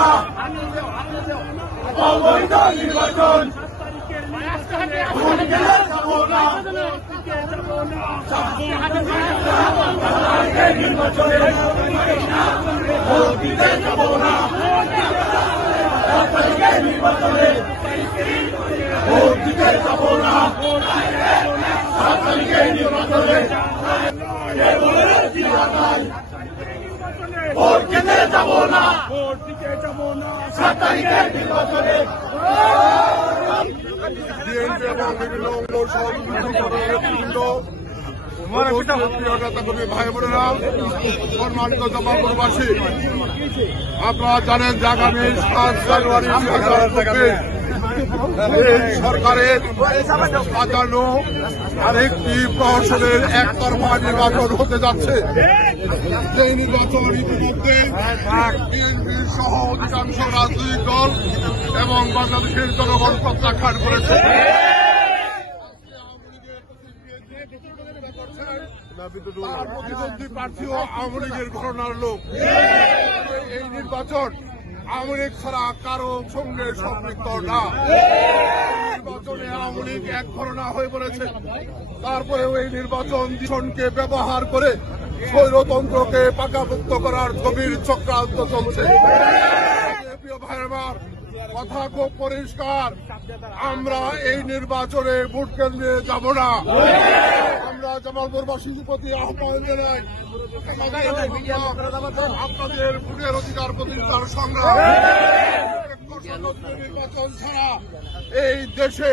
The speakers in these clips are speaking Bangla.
না, অবৈধ নির্বাচন ভোট দিতে যাব না, নির্বাচনে ভোট দিতে যাব না, নির্বাচনে ভোট দিতে যাব না, 7 তারিখে নির্বাচনে ভোট দিতে যাব না, 7 তারিখে নির্বাচনে। বিএনপি এবং বিভিন্ন অঙ্গ সহযোগিতা ভাই বোনেরা, সম্মানিত জামালপুরবাসী, আপনারা জানেন যে আগামী 7 জানুয়ারি 2024 এই সরকারের সাজানো আরেকটি প্রহসনের একতরফা নির্বাচন হতে যাচ্ছে। সেই নির্বাচন ইতিমধ্যে বিএনপির সহ অধিকাংশ রাজনৈতিক দল এবং বাংলাদেশের জনগণ প্রত্যাখ্যান করেছে। তার প্রতিদ্বন্দ্বী প্রার্থীও আওয়ামী লীগের ঘটনার লোক। এই নির্বাচন আওয়ামী লীগ ছাড়া কারো সঙ্গে সম্পৃক্ত না। নির্বাচনে আওয়ামী লীগ এক ঘটনা হয়ে পড়েছে। তারপরেও এই নির্বাচন দূষণকে ব্যবহার করে স্বৈরতন্ত্রকে পাকাপোক্ত করার গভীর চক্রান্ত চলছে। প্রিয় ভাইরা, কথা খুব পরিষ্কার, আমরা এই নির্বাচনে ভোট কেন্দ্রে যাব না। আমরা জামালপুরবাসীর প্রতি আহ্বান জানাই, আপনাদের ভোটের অধিকার প্রতিষ্ঠার সংগ্রাম নির্বাচন ছাড়া এই দেশে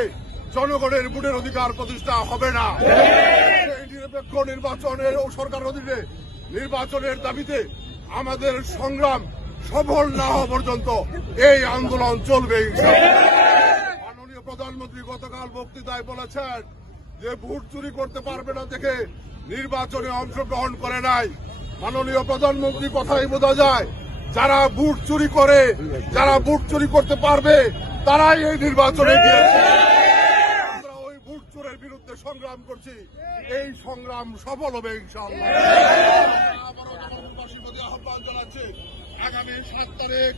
জনগণের ভোটের অধিকার প্রতিষ্ঠা হবে না। এই নিরপেক্ষ নির্বাচনের ও সরকার অধীনে নির্বাচনের দাবিতে আমাদের সংগ্রাম সফল না হওয়া পর্যন্ত এই আন্দোলন চলবে। মাননীয় প্রধানমন্ত্রী গতকাল বক্তৃতায় বলেছেন যে ভোট চুরি করতে পারবে না দেখে নির্বাচনে অংশগ্রহণ করে নাই। মাননীয় প্রধানমন্ত্রী কথাই বোঝা যায়, যারা ভোট চুরি করে, যারা ভোট চুরি করতে পারবে তারাই এই নির্বাচনে গিয়েছে। আমরা ওই ভোট চোরের বিরুদ্ধে সংগ্রাম করছি, এই সংগ্রাম সফল হবে ইনশাআল্লাহ। আবারও জামালপুরবাসীর প্রতি আহ্বান জানাচ্ছি, আগামী 7 তারিখ